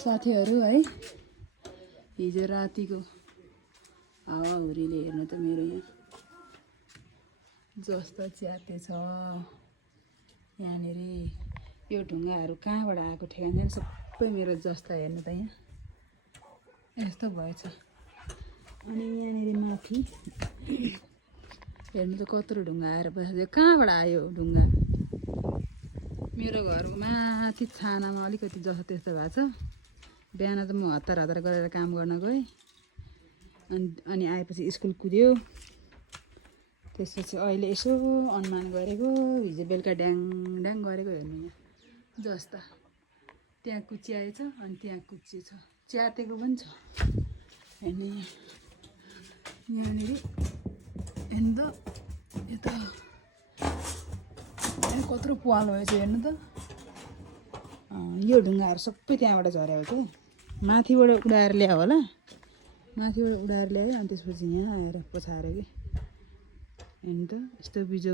साथीहरू है हिजो रातिको हावाहुरीले हेर्नु त मेरो यहाँ जस्तो च्याते छ यहाँनिर यो ढुङ्गाहरू कहाँबाट आएको ठेगान छैन सबै मेरो जस्ता हेर्नु त यहाँ यस्तो भएछ अनि यहाँनिर माथि हेर्नु त कत्रो ढुङ्गा आएर बसेको कहाँबाट आयो ढुङ्गा मेरो घरको माथि छानामा अलिकति जस्तो त्यस्तो भएको छ बिहान त म हतार हतार गरेर काम गर्न गएँ अनि आएपछि स्कुल कुद्यो त्यसपछि अहिले यसो अनुमान गरेको हिजो बेलुका ड्याङ ड्याङ गरेको हेर्नु यहाँ जस्ता त्यहाँ कुच्याएछ अनि त्यहाँ कुचिएछ च्यातेको पनि छ अनि यहाँनिर हेर्नु त यता कत्रो पाल भएछ हेर्नु त यो ढुङ्गाहरू सबै त्यहाँबाट झरेको छ माथिबाट उडाएर ल्यायो होला माथिबाट उडाएर ल्यायो अनि त्यसपछि यहाँ आएर पछाएर कि हेर्नु त यस्तो बिजोग